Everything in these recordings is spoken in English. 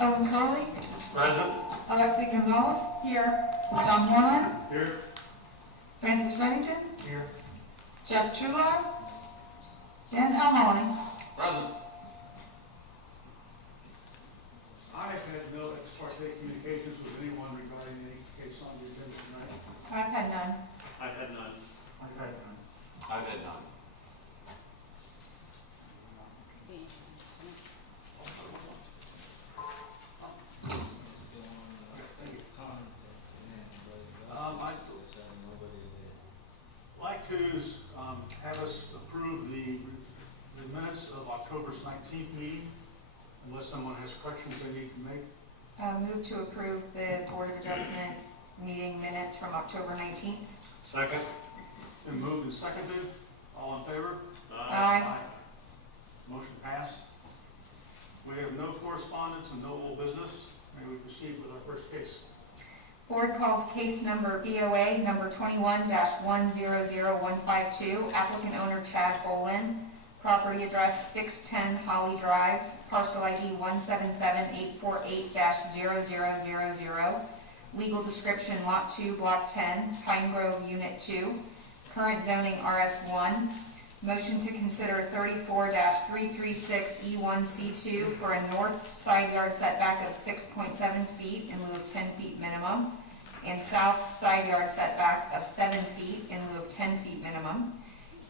Owen Coley, Present. Alexi Gonzalez. Here. John Moreland, Here. Francis Reddington, Here. Jeff Trular, Dan Elmore. Present. I have had no ex parte communications with anyone regarding any case on the agenda tonight. I've had none. I've had none. I've had none. I've had none. Thank you. I'd like to have us approve the minutes of October's 19th meeting, unless someone has corrections they need to make. Move to approve the Board of Adjustment meeting minutes from October 19th. Second. Been moved and seconded. All in favor? Aye. Motion passed. We have no correspondence and no old business. May we proceed with our first case? Board calls case number BOA number 21-100152, applicant owner Chad Bolin, property address 610 Holly Drive, parcel ID 177-848-0000, legal description Lot 2, Block 10, Pine Grove, Unit 2, current zoning RS1, motion to consider 34-336E1C2 for a north side yard setback of 6.7 feet in lieu of 10 feet minimum, and south side yard setback of 7 feet in lieu of 10 feet minimum,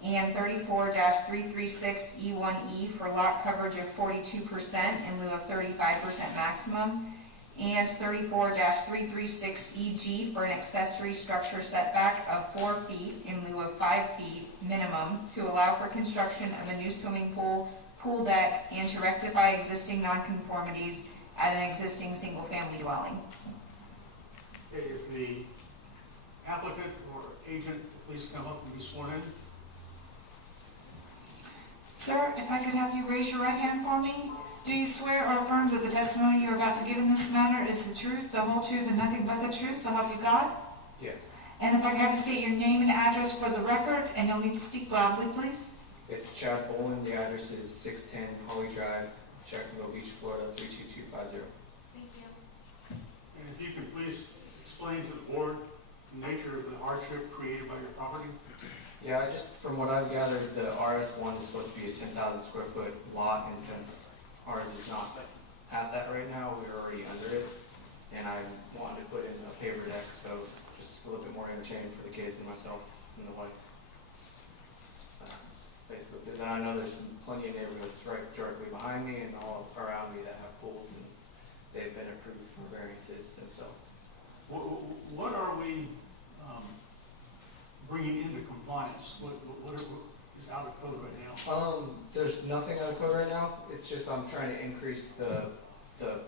and 34-336E1E for lot coverage of 42% in lieu of 35% maximum, and 34-336EG for an accessory structure setback of 4 feet in lieu of 5 feet minimum to allow for construction of a new swimming pool, pool deck, and to rectify existing nonconformities at an existing single-family dwelling. Okay, if the applicant or agent, please come up and be sworn in. Sir, if I could have you raise your right hand for me. Do you swear or affirm that the testimony you are about to give in this matter is the truth, the whole truth, and nothing but the truth, so help you God? Yes. And if I could have you state your name and address for the record, and you'll need to speak loudly, please. It's Chad Bolin. The address is 610 Holly Drive, Jacksonville Beach, Florida, 32250. Thank you. And if you could please explain to the board the nature of the hardship created by your property. Yeah, from what I've gathered, the RS1 is supposed to be a 10,000 square foot lot, and since ours is not at that right now, we're already under it, and I wanted to put in a paver deck, so just a little bit more entertaining for the kids and myself and the wife. Basically, because I know there's plenty of neighborhoods right directly behind me and all around me that have pools, and they've been approved for variances themselves. What are we bringing into compliance? What is out of code right now? There's nothing out of code right now. It's just I'm trying to increase the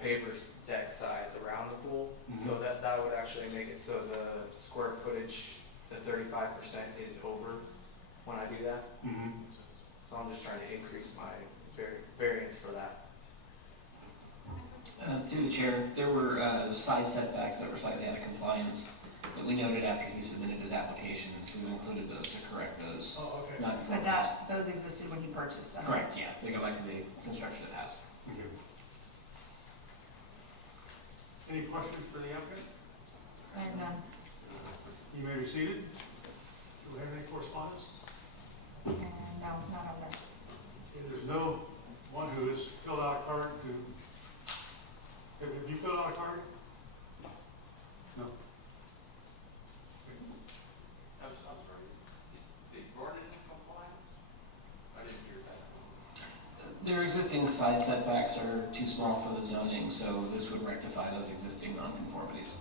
paver deck size around the pool, so that would actually make it so the square footage, the 35% is over when I do that. So I'm just trying to increase my variance for that. Through the chair, there were side setbacks that were slightly out of compliance that we noted after he submitted his application, so we included those to correct those Oh, okay. But non-conformities. those existed when you purchased them. Correct, yeah. They go back to the construction of the house. Any questions for the applicant? And none. You may be seated. Do we have any correspondence? And no, not on this. Okay, there's no one who has filled out a card to. Have you filled out a card? No. I'm sorry. They brought it into compliance? I didn't hear that. Their existing side setbacks are too small for the zoning, so this would rectify those existing non-conformities.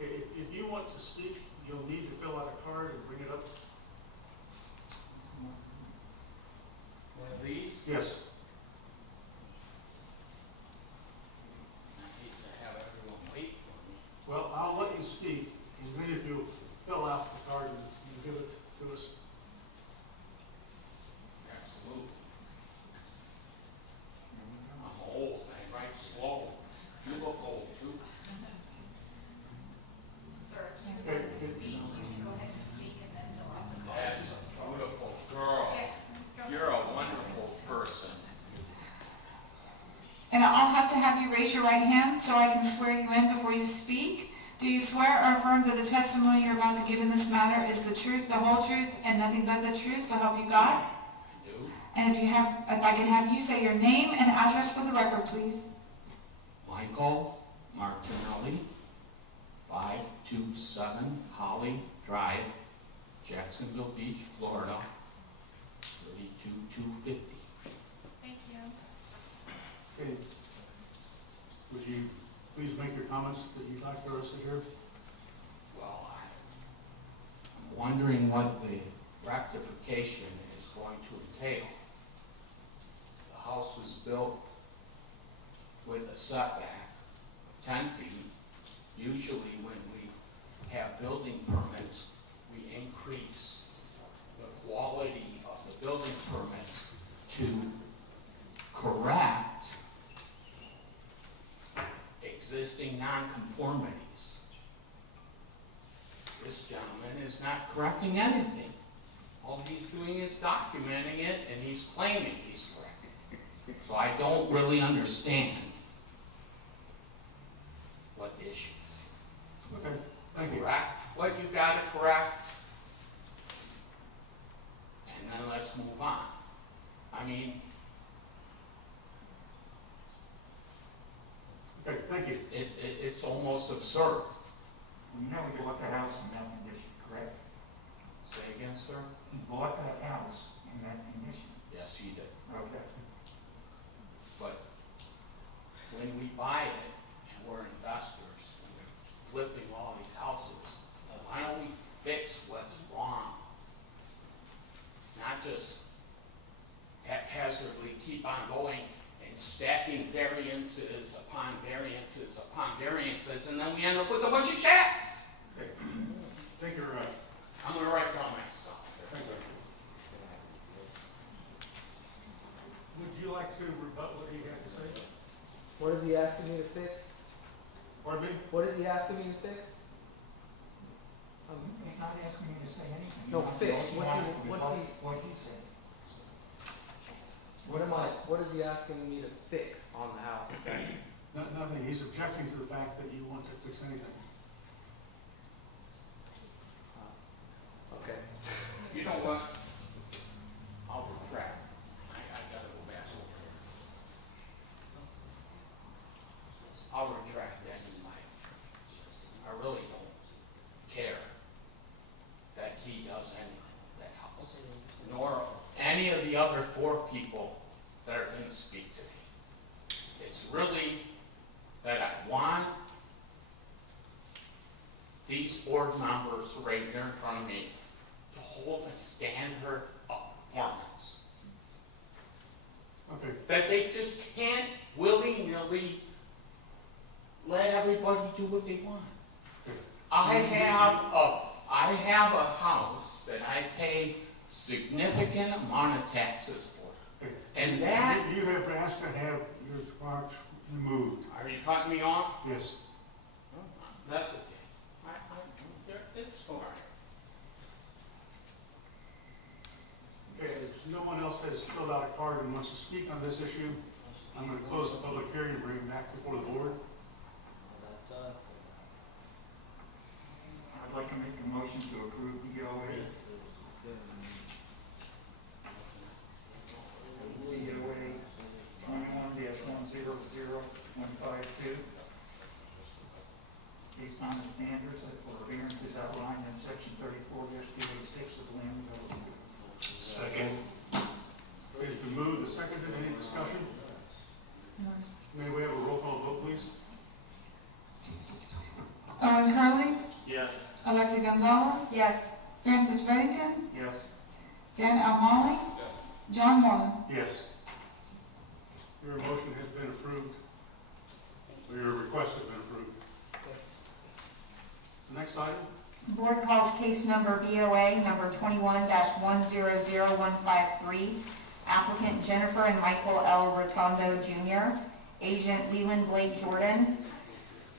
Okay, if you want to speak, you'll need to fill out a card and bring it up. One of these? Yes. I hate to have everyone wait for me. Well, I'll let you speak, as many of you fill out the card and give it to us. Absolutely. I'm old, I write slow. You look old too. Sir, if you Okay, would like to speak, you can go ahead and speak and then fill out the card. That's a beautiful girl. Okay, go. You're a wonderful person. your right hand so I can swear you in before you speak? Do you swear or affirm that the testimony you're about to give in this matter is the truth, the whole truth, and nothing but the truth, so help you God? I do. And if I can have you say your name and address for the record, please. Michael Martinelli, 527 Holly Drive, Jacksonville Beach, Florida, 32250. Thank you. Okay. Would you please make your comments that you'd like for us to hear? Well, I'm wondering what the rectification is going to entail. The house was built with a setback of 10 feet. Usually when we have building permits, we increase the quality of the building permits to correct existing non-conformities. This gentleman is not correcting anything. All he's doing is documenting it, and he's claiming he's correcting. So I don't really understand what the issue is. Okay, thank you. Correct what you gotta correct, and then let's move on. I mean, Okay, thank you. it's almost absurd. You know you bought the house in that condition, correct? Say again, sir? You bought that house in that condition. Yes, you did. Okay. But when we buy it, and we're investors, and we're flipping all these houses, why don't we fix what's wrong? Not just haphazardly keep on going and stacking variances upon variances upon variances, and then we end up with a bunch of shacks. Okay. Thank you very much. I'm gonna write down my stuff. Thank you. Would you like to rebut what he had to say? What is he asking me to fix? Pardon me? What is he asking me to fix? He's not asking you to say anything. No, He wants fix. to what he said. What is he asking me to fix on the house? Nothing. He's objecting to the fact that you want to fix anything. Okay. You know what? I'll retract. I gotta go back over here. I'll retract that in my, I really don't care that he does anything with that house. Nor any of the other 4 people that are going to speak to me. It's really that I want these board members right here in front of me to hold a standard of performance. Okay. That they just can't willy-nilly let everybody do what they want. I have a house that I pay significant amount of taxes for. Okay. And that, You have asked to have your remarks removed. are you cutting me off? Yes. That's okay. It's all right. Okay, if no one else has filled out a card and wants to speak on this issue, I'm going to close the public hearing and bring it back before the board. I'd like to make a motion to approve DOA. DOA 21-100152. Based on the standards for variances outlined in section 34-286 of the Land Development Code. Second. It's been moved and seconded. Any discussion? May we have a roll call vote, please? Owen Curley, Yes. Alexi Gonzalez, Yes. Francis Reddington, Yes. Dan Almali, John Moore. Yes. Your motion has been approved, or your request has been approved. The next item? The board calls case number BOA number 21-100153, applicant Jennifer and Michael L. Rotondo Jr., agent Leland Blake Jordan,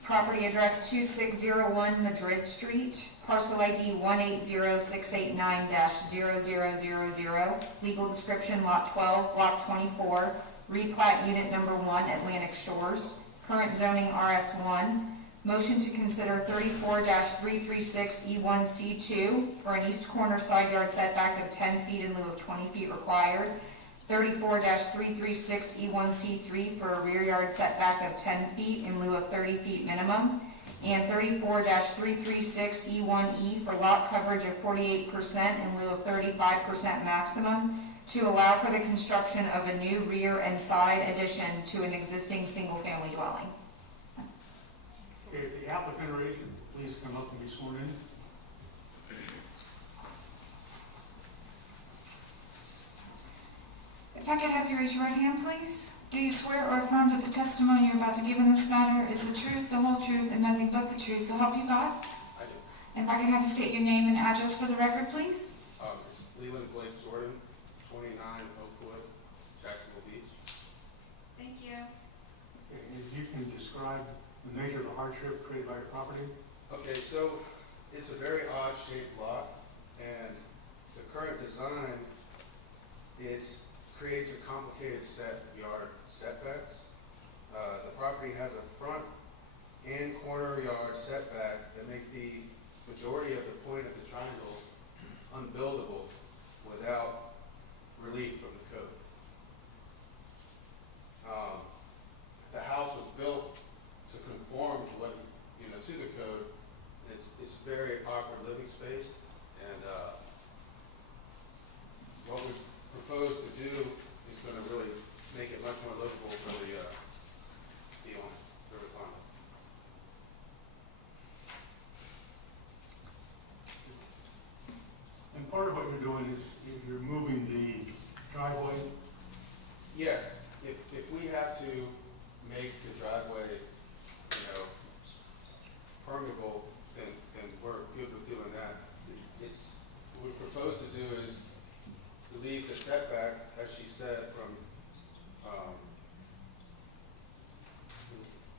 property address 2601 Madrid Street, parcel ID 180689-0000, legal description lot 12, block 24, replat unit number 1, Atlantic Shores, current zoning RS1. Motion to consider 34-336E1C2 for an east corner side yard setback of 10 feet in lieu of 20 feet required. 34-336E1C3 for a rear yard setback of 10 feet in lieu of 30 feet minimum. And 34-336E1E for lot coverage of 48% in lieu of 35% maximum to allow for the construction of a new rear and side addition to an existing single-family dwelling. Okay, if the applicant or agent, please come up and be sworn in. If I could have you raise your right hand, please. Do you swear or affirm that the testimony you're about to give in this matter is the truth, the whole truth, and nothing but the truth, so help you God? I do. And if I could have you state your name and address for the record, please? It's Leland Blake Jordan, 29 Oakwood, Jacksonville Beach. Thank you. Okay, if you can describe the nature of the hardship created by your property? Okay, so it's a very odd shaped lot, and the current design creates a complicated yard setbacks. The property has a front and corner yard setback that make the majority of the point of the triangle unbuildable without relief from the code. The house was built to conform to what, to the code. It's very awkward living space, and what we propose to do is going to really make it much more livable for the owner, the recliner. And part of what you're doing is you're moving the driveway. Yes, if we have to make the driveway, permeable, then we're good with doing that. What we propose to do is leave the setback, as she said, from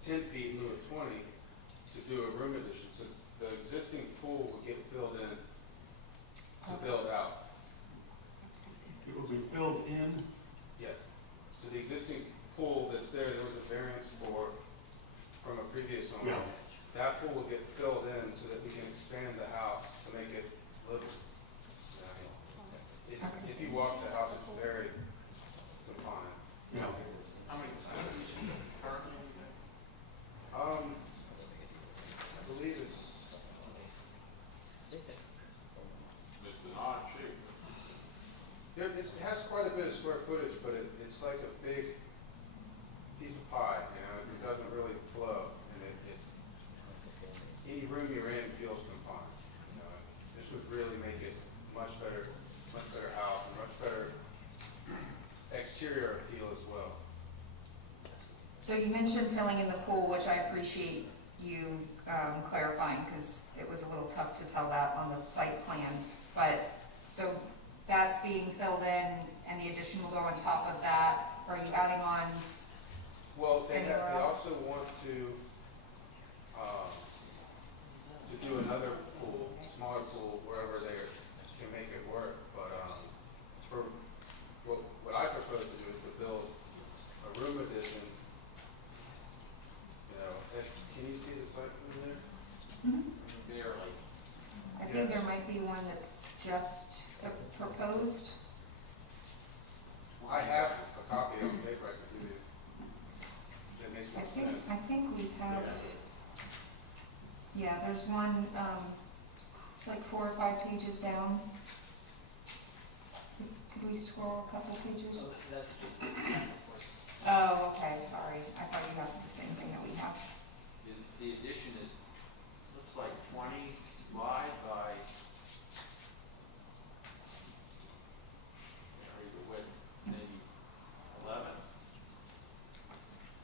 10 feet in lieu of 20 to do a room addition. So the existing pool will get filled in to build out. It will be filled in. Yes. So the existing pool that's there was a variance from a previous owner. Yeah. That pool will get filled in so that we can expand the house to make it livable. If you walk the house, it's very confined. Yeah. How many times currently? I believe it's It's an odd shape. it has quite a bit of square footage, but it's like a big piece of pie. It doesn't really flow, and it's any room you're in feels confined. This would really make it much better house and much better exterior appeal as well. So you mentioned filling in the pool, which I appreciate you clarifying, because it was a little tough to tell that on the site plan. But, so that's being filled in, and the addition will go on top of that. Are you adding on? Well, they Anywhere else? also want to do another pool, smaller pool, wherever they can make it work. But for what I propose to do is to build a room addition. Can you see the site from there? Barely. I think there might be one that's just proposed. I have a copy of the paper I could give you. That makes more sense. I think we have, yeah, there's one, it's like 4 or 5 pages down. Could we scroll a couple pages? That's just the staff reports. Oh, okay, sorry. I thought you had the same thing that we have. The addition looks like 20 wide by, either width, maybe 11.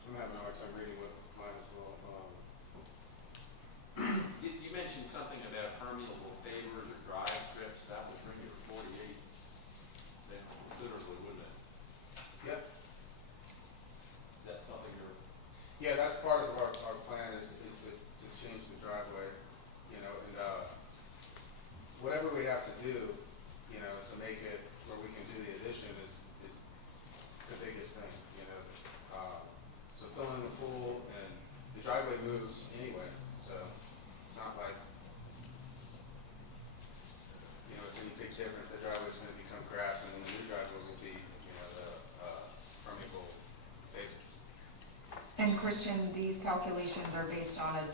I'm having a hard time reading with mine as well. You mentioned something about permeable pavers or drive strips. That would bring your 48 down considerably, wouldn't it? Yep. Is that something you're... Yeah, that's part of our plan is to change the driveway, and whatever we have to do, to make it where we can do the addition is the biggest thing, So filling the pool and moves anyway, so it's not like, you know, it's any big difference. The driveway's gonna become grass and the new driveway will be, you know, the, permeable pavement. And Christian, these calculations are based on a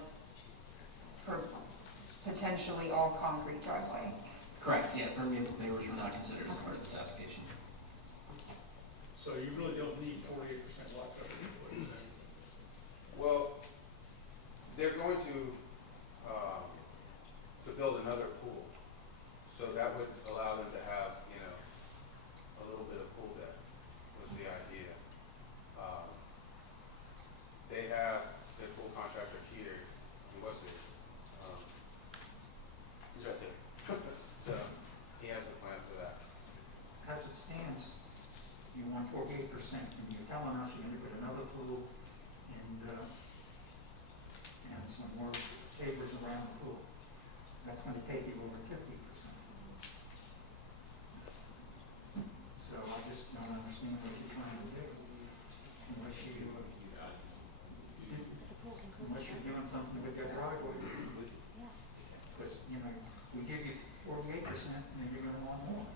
potentially all concrete driveway. Correct, yeah, permeable pavers were not considered as part of this application. So you really don't need 48% lot coverage. Well, they're going to build another pool, so that would allow them to have, you know, a little bit of pool deck, was the idea. They have the pool contractor here, he was here. He's right there. So, he has the plan for that. As it stands, you want 48%, and you're telling us you're gonna put another pool and some more pavers around the pool. That's gonna take you over 50%. So I just don't understand what you're trying to do. Unless you're doing something with your driveway. Because, you know, we give you 48%, and then you're gonna want more.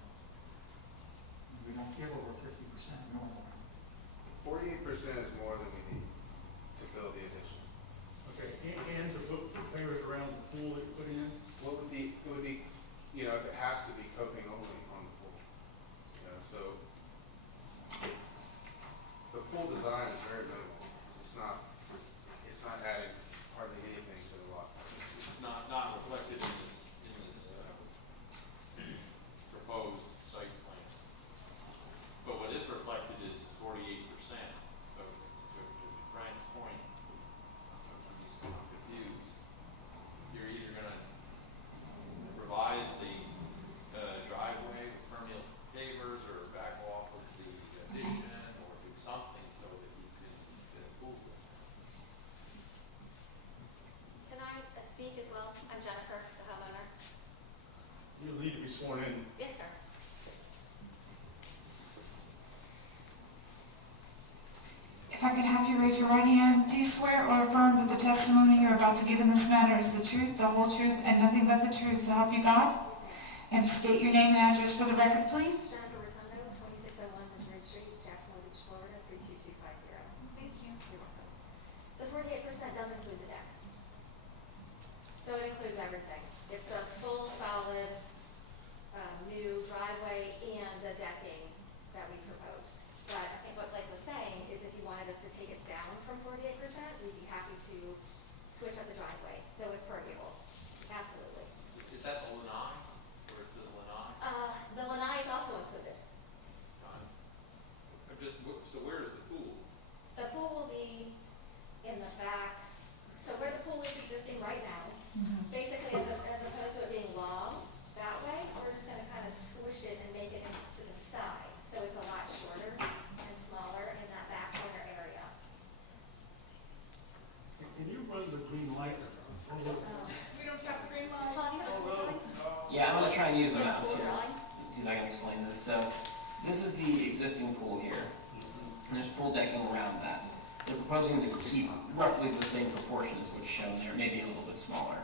We don't give over 50% normal. 48% is more than we need to build the addition. Okay, and to put pavers around the pool that you put in? What would be, it would be, you know, it has to be coping only on the pool. You know, so the pool design is very minimal. It's not adding hardly anything to the lot. It's not reflected in this, proposed site plan. But what is reflected is 48%. So to Frank's point, I'm confused. You're either gonna revise the driveway with permeable pavers or back off with the addition or do something so that you can get a pool. Can I speak as well? I'm Jennifer, the homeowner. You need to be sworn in. Yes, sir. If I could have you raise your right hand, do you swear or affirm that the testimony you're about to give in this matter is the truth, the whole truth, and nothing but the truth, so help you God? And state your name and address for the record, please. Jennifer Rotundo, 2601 Madrid Street, Jacksonville Beach, Florida, 32250. Thank you. You're welcome. The 48% does include the deck. So it includes everything. It's the full, solid, new driveway and the decking that we proposed. But I think what Blake was saying is if you wanted us to take it down from 48%, we'd be happy to switch up the driveway. So it's permeable. Absolutely. Is that the Lanai, where it says Lanai? The lanai is also included. So where is the pool? The pool will be in the back. So where the pool is existing right now, basically as opposed to it being long that way, we're just gonna kind of squish it and make it to the side. So it's a lot shorter and smaller in that back corner area. Can you run the green light? We don't have the green light. Yeah, I'm gonna try and use the mouse Pool here. drawing. See if I can explain this. So, this is the existing pool here. And there's pool decking around that. They're proposing to keep roughly the same proportion as what's shown there, maybe a little bit smaller.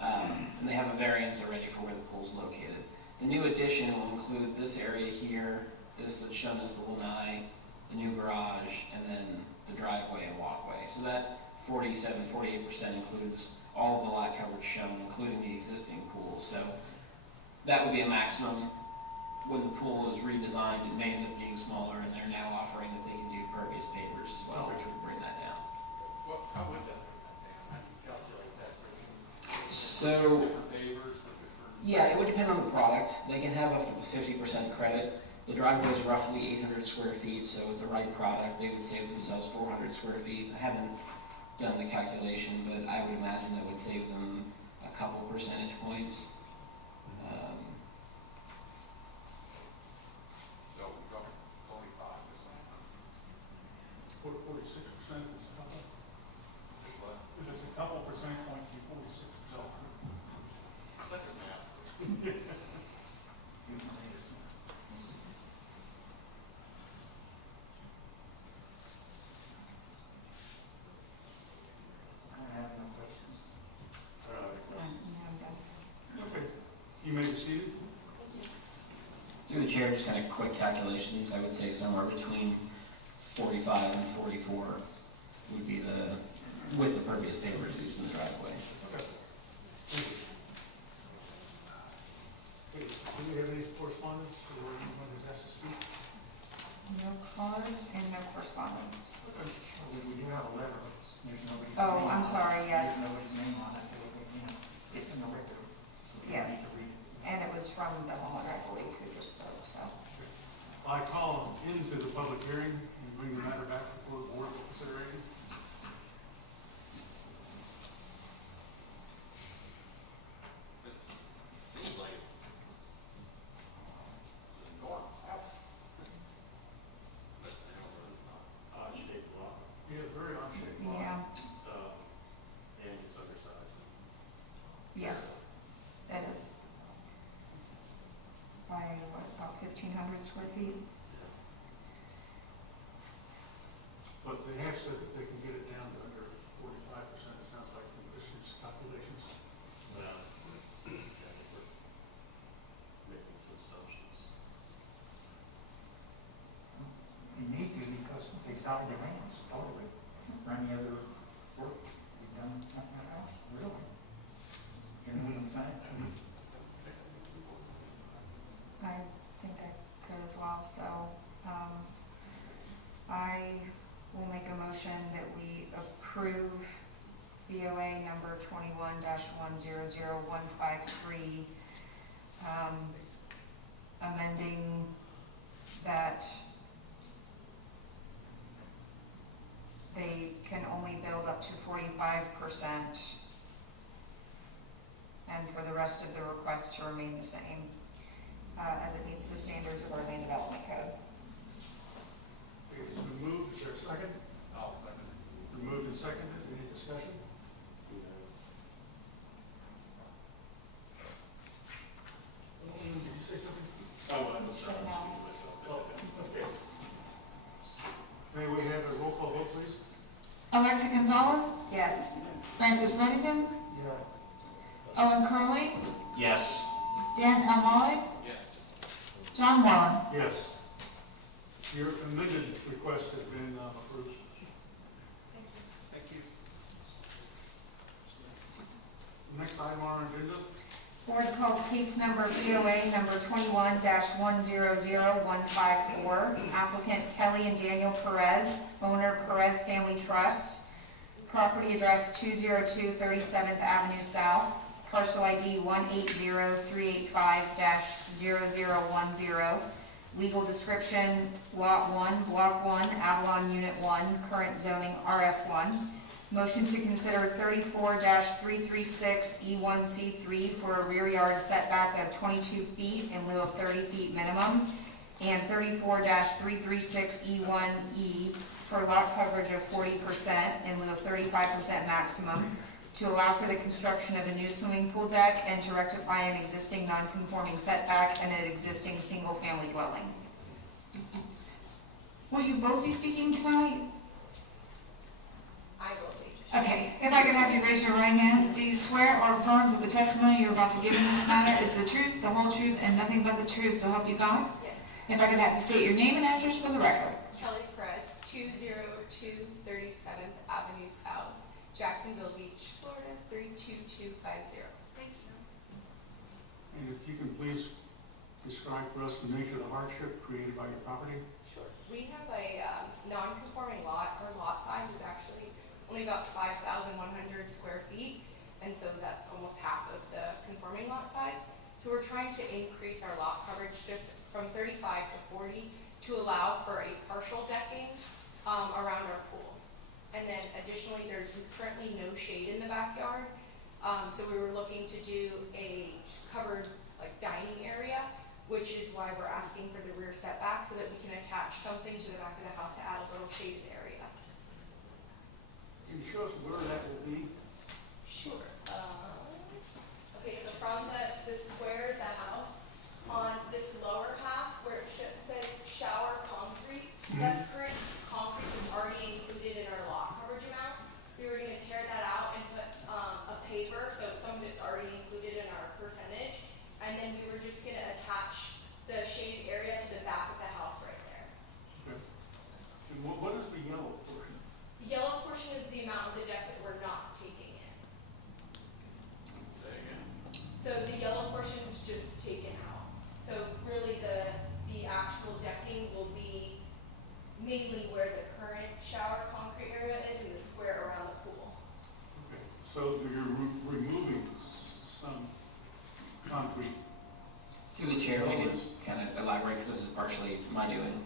And they have a variance already for where the pool's located. The new addition will include this area here, this that's shown as the lanai, the new garage, and then the driveway and walkway. So that 48% includes all of the lot coverage shown, including the existing pool. So that would be a maximum. When the pool is redesigned, it may end up being smaller, and they're now offering that they can do pervious pavers as well, which would bring that down. Well, how would that bring that down? How do you calculate that? So, Different pavers for different. yeah, it would depend on the product. They can have up to 50% credit. The driveway is roughly 800 square feet, so with the right product, they would save themselves 400 square feet. I haven't done the calculation, but I would imagine that would save them a couple percentage points. So we go 25%. 46% is a couple. What? If it's a couple percentage points, you 46%. Second math. I have You may be seated. Through the chair, just kind of quick calculations, I would say somewhere between 45 and 44 would be with the pervious pavers used in the driveway. Okay. Thank you. Okay, do we have any correspondence or anyone who's asked to speak? No cards and no correspondence. Okay. We do have a letter, there's nobody's name. Oh, I'm sorry, There's yes, nobody's name on it, so, you know, it's in the record. So we Yes. need to read it. and it was from the homeowner, I believe, who just spoke, so. I call into the public hearing and bring the matter back before the board for consideration. It seems like it's enormous house. But I know that it's not. Odd-shaped lot, Yeah, very odd-shaped lot. Yeah, and it's undersized. yes, it is. By what, about 1,500 square feet? But they have said that they can get it down to under 45%, it sounds like, from Christian's calculations. Well, I think we're making some assumptions. You need to, because they've got the lands, totally. For any other work we've done at that house, really. You know what I'm saying? I think I could as well, so, I will make a motion that we approve BOA number 21-100153, amending that they can only build up to 45%, and for the rest of the requests to remain the same, as it meets the standards of our land development code. Okay, it's been moved, is there a second? I'll second it. Been moved and seconded, any discussion? Did you say something? Oh, I'm Just sorry, shut it I'm down. speaking to Oh, myself. okay. May we have a roll call vote, please? Alexa Gonzalez, Yes. Francis Reddington, Yes. Owen Curley, Yes. Dan Amali, Yes. John Moore. Yes. Your amended request has been approved. Thank you. Next item on our agenda, Board calls case number BOA number 21-100154, applicant Kelly and Daniel Perez, owner Perez Family Trust, property address 202 37th Avenue South, parcel ID 180385-0010, legal description Lot 1, Block 1, Avalon Unit 1, current zoning RS1. Motion to consider 34-336E1C3 for a rear yard setback of 22 feet in lieu of 30 feet minimum, and 34-336E1E for lot coverage of 40% in lieu of 35% maximum, to allow for the construction of a new swimming pool deck and to rectify an existing non-conforming setback and an existing single-family dwelling. Will you both be speaking tonight? I will be. Okay, if I could have you raise your right hand, do you swear or affirm that the testimony you're about to give in this matter is the truth, the whole truth, and nothing but the truth, so help you God? Yes. If I could have you state your name and address for the record. Kelly Perez, 202 37th Avenue South, Jacksonville Beach, Florida, 32250. Thank you. and if you can please describe for us the nature of the hardship created by your property. Sure. We have a non-conforming lot. Our lot size is actually only about 5,100 square feet, and so that's almost half of the conforming lot size. So we're trying to increase our lot coverage just from 35 to 40 to allow for a partial decking around our pool. And then additionally, there's currently no shade in the backyard, so we were looking to do a covered like dining area, which is why we're asking for the rear setback so that we can attach something to the back of the house to add a little shaded area. Can you show us where that will be? Sure. Okay, so from the square is a house. On this lower half where it says shower concrete, that's current concrete that's already included in our lot coverage amount. We were gonna tear that out and put a paver, so some of it's already included in our percentage. And then mainly where the current shower concrete area is in the square around the pool. Okay, so you're removing some concrete. Through the chair, if I could kind of elaborate, because this is partially my doing.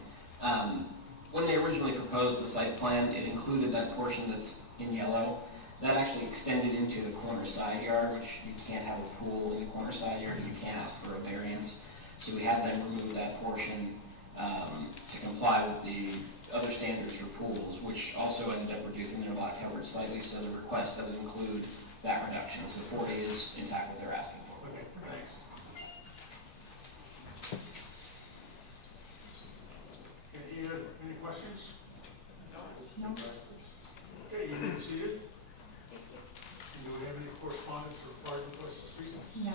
When they originally proposed the site plan, it included that portion that's in yellow. That actually extended into the corner side yard, which you can't have a pool in the corner side yard, and you can't ask for a variance. So we had them remove that portion to comply with the other standards for pools, which also ended up reducing their lot coverage slightly, so the request does include that reduction. So 40 is in fact what they're asking for. Okay, thanks. Any questions? No. Okay, you may be seated. And do we have any correspondence or required requests to speak? No.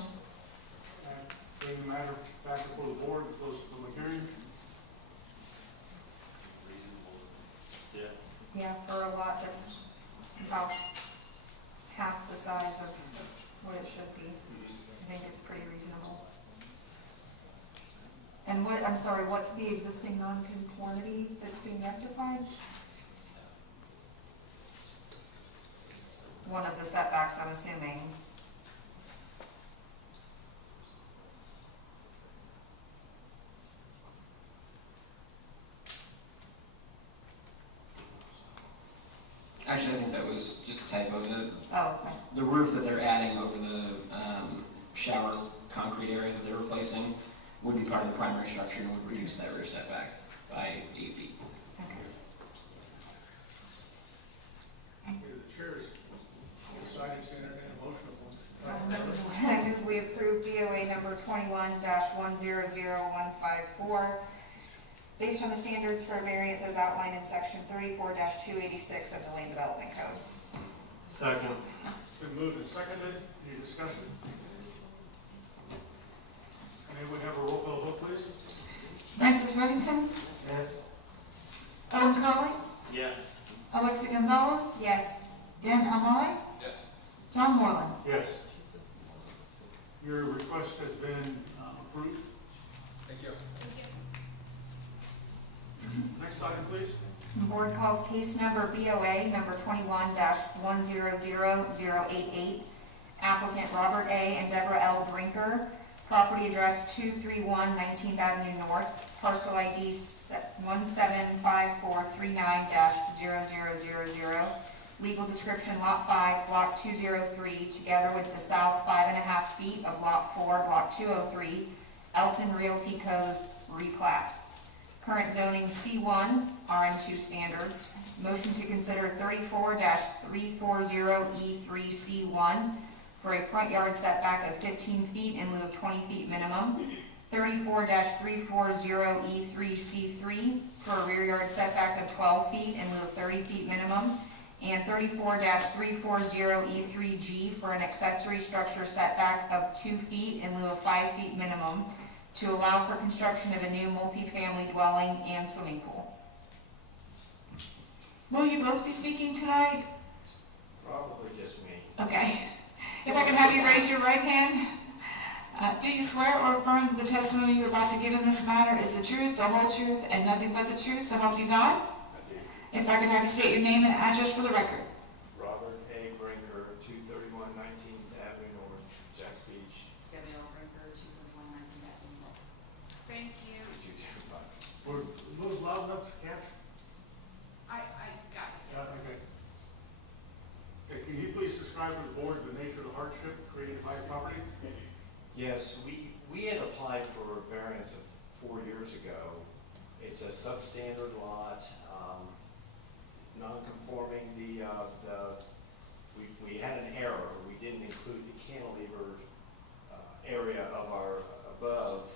Bring the matter back before the board and close the public hearing. Yeah. Yeah, for a lot that's about half the size of what it should be. I think it's pretty reasonable. And what, I'm sorry, what's the existing non-conformity that's being rectified? One of the setbacks, I'm assuming. Actually, I think that was just a typo. Oh, okay. The roof that they're adding over the shower concrete area that they're replacing would be part of the primary structure and would reduce that rear setback by 8 feet. The chairs decided to entertain a motion upon. I move we approve BOA number 21-100154 based on the standards for variance as outlined in section 34-286 of the Land Development Code. Second. Been moved and seconded. Any discussion? Can we have a roll call vote, please? Francis Worthington, Yes. Owen Coley, Yes. Alexa Gonzalez, Yes. Dan Amali, Yes. John Moreland. Yes. Your request has been approved. Thank you. Next item, please. The board calls case number BOA number 21-100088, applicant Robert A. and Deborah L. Brinker, property address 231 19th Avenue North, parcel ID 175439-0000, legal description lot 5, block 203, together with the south 5.5 feet of lot 4, block 203, Elton Realty Co's replat. Current zoning C1, RM2 standards. Motion to consider 34-340E3C1 for a front yard setback of 15 feet in lieu of 20 feet minimum. 34-340E3C3 for a rear yard setback of 12 feet in lieu of 30 feet minimum. And 34-340E3G for an accessory structure setback of 2 feet in lieu of 5 feet minimum, to allow for construction of a new multifamily dwelling and swimming pool. Will you both be speaking tonight? Probably just me. Okay. If I can have you raise your right hand. Do you swear or affirm that the testimony you're about to give in this matter is the truth, the whole truth, and nothing but the truth, so help you God? I do. If I could have you state your name and address for the record. Robert A. Brinker, 231 19th Avenue North, Jacks Beach, Thank you. 3225. Were those loud enough to catch? I got it. Okay. Okay, can you please describe to the board the nature of the hardship created by your property? Yes, we had applied for a variance of 4 years ago. It's a substandard lot, non-conforming. We had an error. We didn't include the cantilever area of our above.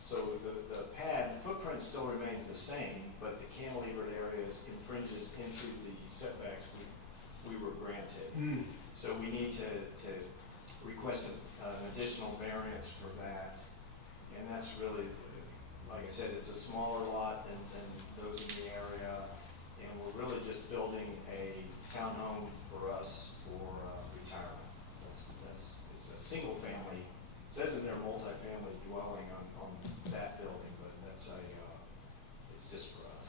So the pad footprint still remains the same, but the cantilevered areas infringes into the setbacks we were granted. So we need to request an additional variance for that. And that's really, like I said, it's a smaller lot than those in the area. And we're really just building a townhome for us for retirement. It's a single family. It says in there multifamily dwelling on that building, but it's just for us.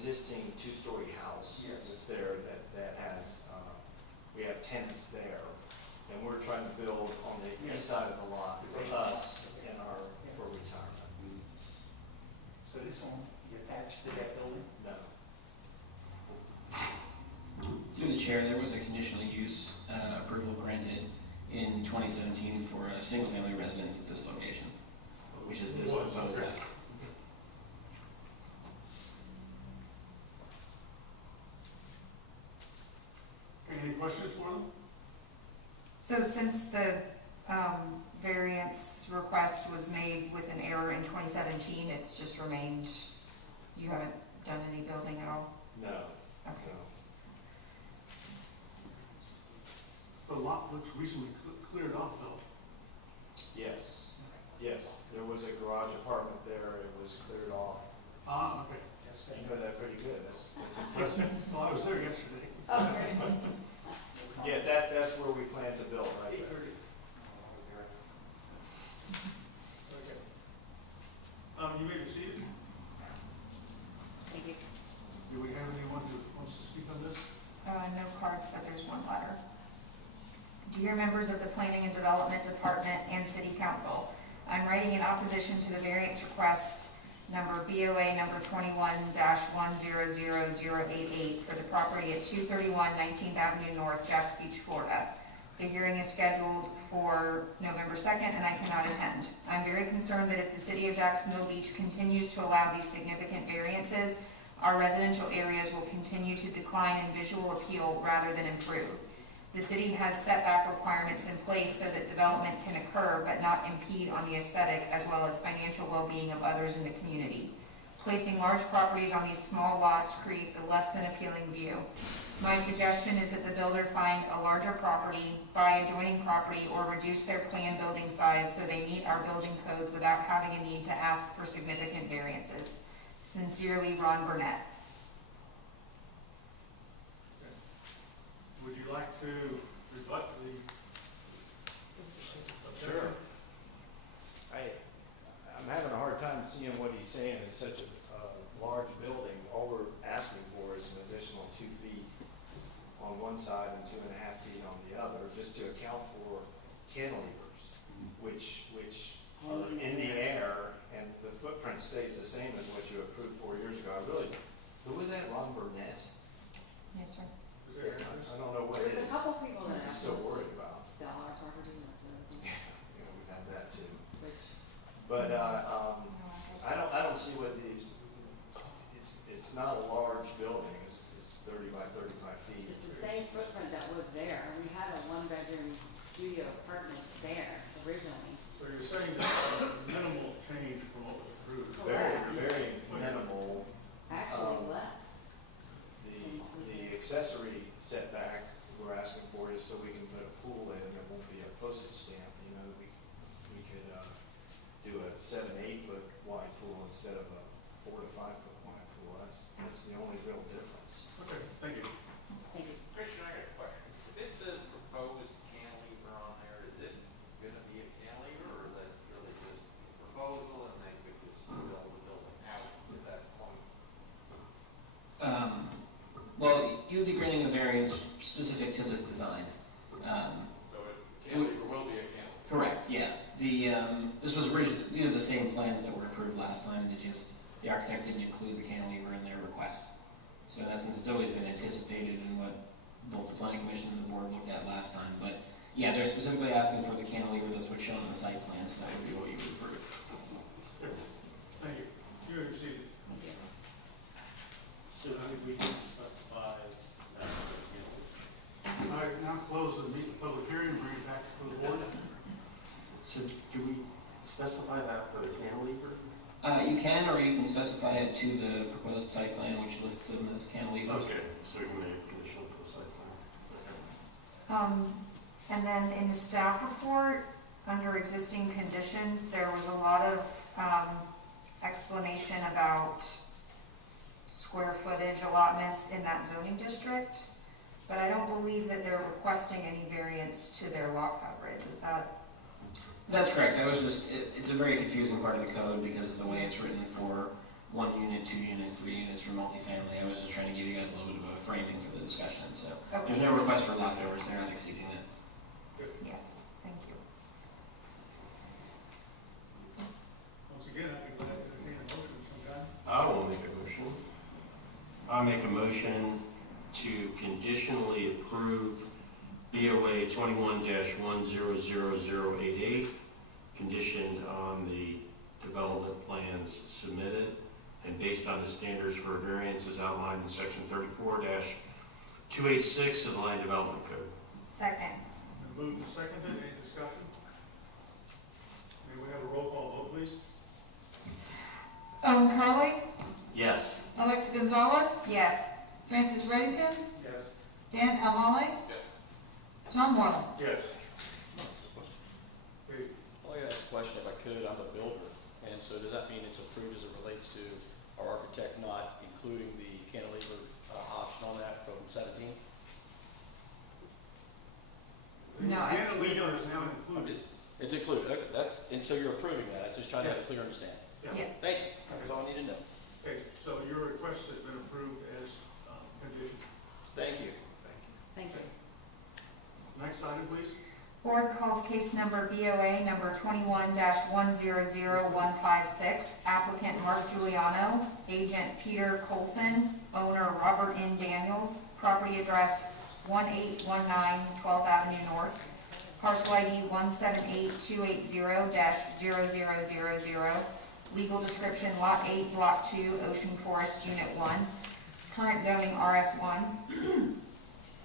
existing two-story house that's there that has, we have tenants there. And we're trying to build on the east side of the lot for us and for retirement. So this won't be attached to that building? No. Through the chair, there was a conditional use approval granted in 2017 for a single-family residence at this location, which is this proposed house. Any questions for them? So since the variance request was made with an error in 2017, it's just remained, you haven't done any building at all? No. Okay. The lot looks recently cleared off though. Yes. Yes. There was a garage apartment there. It was cleared off. Ah, okay. You know that pretty good. That's impressive. Well, I was there yesterday. Yeah, that's where we plan to build, right there. Okay. You may be seated. Thank you. Do we have anyone who wants to speak on this? No cards, but there's one letter. Dear members of the Planning and Development Department and City Council, I'm writing in opposition to the variance request number BOA number 21-100088 for the property at 231 19th Avenue North, Jacks Beach, Florida. The hearing is scheduled for November 2nd and I cannot attend. I'm very concerned that if the City of Jacksonville Beach continues to allow these significant variances, our residential areas will continue to decline in visual appeal rather than improve. The city has setback requirements in place so that development can occur but not impede on the aesthetic as well as financial well-being of others in the community. Placing large properties on these small lots creates a less than appealing view. My suggestion is that the builder find a larger property, buy adjoining property, or reduce their planned building size so they meet our building codes without having a need to ask for significant variances. Sincerely, Ron Burnett. Would you like to rebut the? Sure. I'm having a hard time seeing what he's saying. It's such a large building. All we're asking for is an additional 2 feet on one side and 2.5 feet on the other, just to account for cantilevers, which are in the air, and the footprint stays the same as what you approved 4 years ago. Who was that, Ron Burnett? Yes, sir. I don't know what There's a couple people that he's actually so worried about. sell our property, like You know, we've had that too. which, But I don't see what it's not a large building. It's 30 by 35 feet. it's the same footprint that was there. We had a one-bedroom studio apartment there originally. So you're saying that minimal change from what was approved? Very, Correct. very minimal. Actually less. The accessory setback we're asking for is so we can put a pool in. There won't be a postage stamp. You know, we could do a 7-8 foot wide pool instead of a 4 to 5 foot wide pool. That's the only real difference. Okay, thank you. Thank you. Christian, I got a question. If it says proposed cantilever on there, is it gonna be a cantilever, or is that really just proposal and they could just build the building out at that point? Well, you would be granting a variance specific to this design. So a cantilever will be a cantilever? Correct, yeah. This was originally, these are the same plans that were approved last time, the architect didn't include the cantilever in their request. So in essence, it's always been anticipated in what both the planning commission and the board looked at last time. But yeah, they're specifically asking for the cantilever, that's what's shown on the site plan, so that would be what you would approve. Thank you. You are seated. Thank you. So we can specify that. All right, now close the public hearing, bring it back to the board. So do we specify that for the cantilever? You can, or you can specify it to the proposed site plan, which lists them as cantilevers. Okay, so we can make a conditional for the site plan. Okay. And then in the staff report, under existing conditions, there was a lot of explanation about square footage allotments in that zoning district, but I don't believe that they're requesting any variance to their lot coverage. Is that? That's correct. It's a very confusing part of the code because of the way it's written for 1 unit, 2 units, 3 units for multifamily. I was just trying to give you guys a little bit of a framing for the discussion, so. Okay. There's no request for lot covers, they're not exceeding it. Yes, thank you. Once again, I'd be glad to entertain a motion sometime. I will make a motion. I make a motion to conditionally approve BOA 21-100088, conditioned on the development plans submitted and based on the standards for variance as outlined in section 34-286 of the Land Development Code. Second. Been moved and seconded, any discussion? May we have a roll call vote, please? Owen Carly, Yes. Alexa Gonzalez, Yes. Francis Reddington, Yes. Dan Almale, Yes. John Moreland. Yes. Okay, Well, I got a question if I could. I'm a builder, and so does that mean it's approved as it relates to our architect not including the cantilever option on that from 17? No, The I- cantilever is now included. It's included, okay, and so you're approving that. I'm just trying to have a clear understanding. Yeah. Yes. Thank you, that's all I need to know. Okay, so your request has been approved as conditioned. Thank you. Thank you. Next item, please. Board calls case number BOA number 21-100156, applicant Mark Giuliano, agent Peter Colson, owner Robert N. Daniels, property address 1819 12th Avenue North, parcel ID 178280-0000, legal description Lot 8, Block 2, Ocean Forest, Unit 1, current zoning RS1.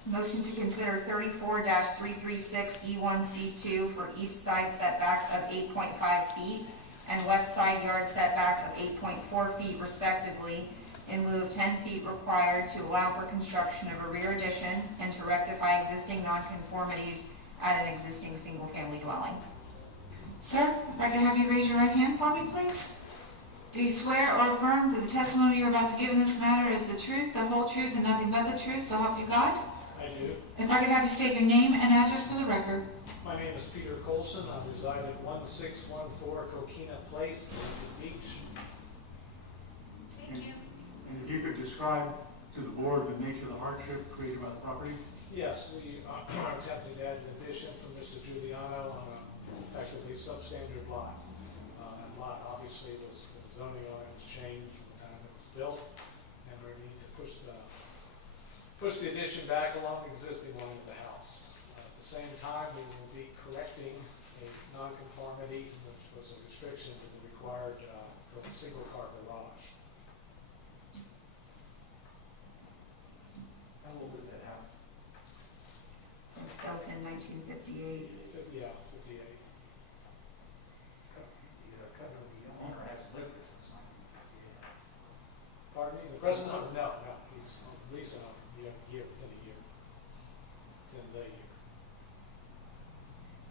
Motion to consider 34-336E1C2 for east side setback of 8.5 feet and west side yard setback of 8.4 feet respectively, in lieu of 10 feet required to allow for construction of a rear addition and to rectify existing nonconformities at an existing single-family dwelling. Sir, if I could have you raise your right hand for me, please. Do you swear or affirm that the testimony you're about to give in this matter is the truth, the whole truth, and nothing but the truth, so help you God? I do. If I could have you state your name and address for the record. My name is Peter Colson. I reside at 1614 Coquina Place, Lincoln Beach. Thank you. And if you could describe to the board the nature of the hardship created by the property? Yes, we are attempting to add an addition from Mr. Giuliano on a effectively substandard lot. That lot obviously was, the zoning on it was changed from the time it was built, and we need to push the addition back along the existing line of the house. At the same time, we will be correcting a non-conformity, which was a restriction to the required single-car garage. How old is that house? It was built in 1958. Yeah, 58. The owner hasn't lived there since 1958. Pardon me, the present owner? No, he's on lease on within a year. Within the year.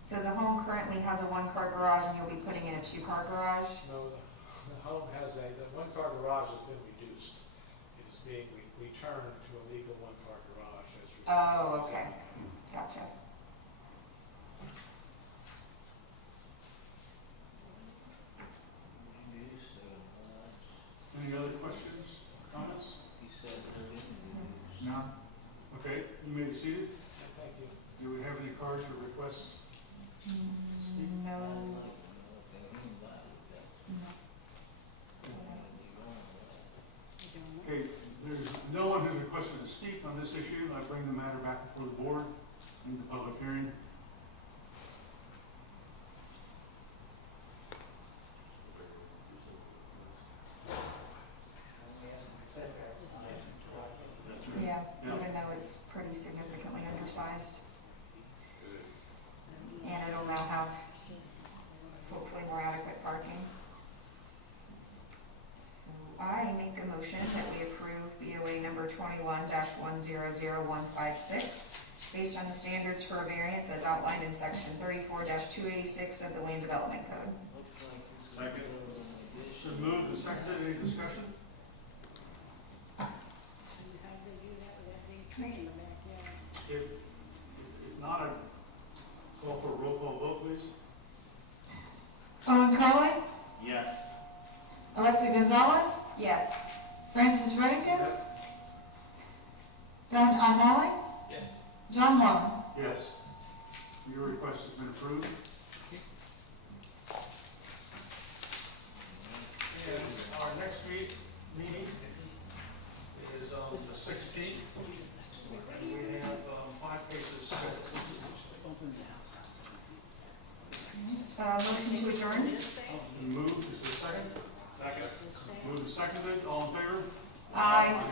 So the home currently has a one-car garage and you'll be putting in a two-car garage? No, the home has the one-car garage has been reduced. It is being returned to a legal one-car garage. Oh, okay. Gotcha. Any other questions, comments? None? Okay, you may be seated. Thank you. Do we have any cards or requests? No. Okay, there's no one who's requested to speak on this issue. I bring the matter back before the board in the public hearing. Yeah, even though it's pretty significantly undersized. And it'll now have hopefully more adequate parking. So I make a motion that we approve BOA number 21-100156 based on the standards for a variance as outlined in section 34-286 of the Land Development Code. Second. So moved and seconded. Any discussion? If not, I call for a roll call vote, please. Owen Carly, Yes. Alexa Gonzalez, Yes. Francis Reddington. Don Molly. Yes. John Marlin. Yes. Your request has been approved. And our next meeting is on the 16th. And we have 5 cases scheduled. Motion to adjourn? Moved, is there a second? Second. Moved and seconded, all in favor? Aye.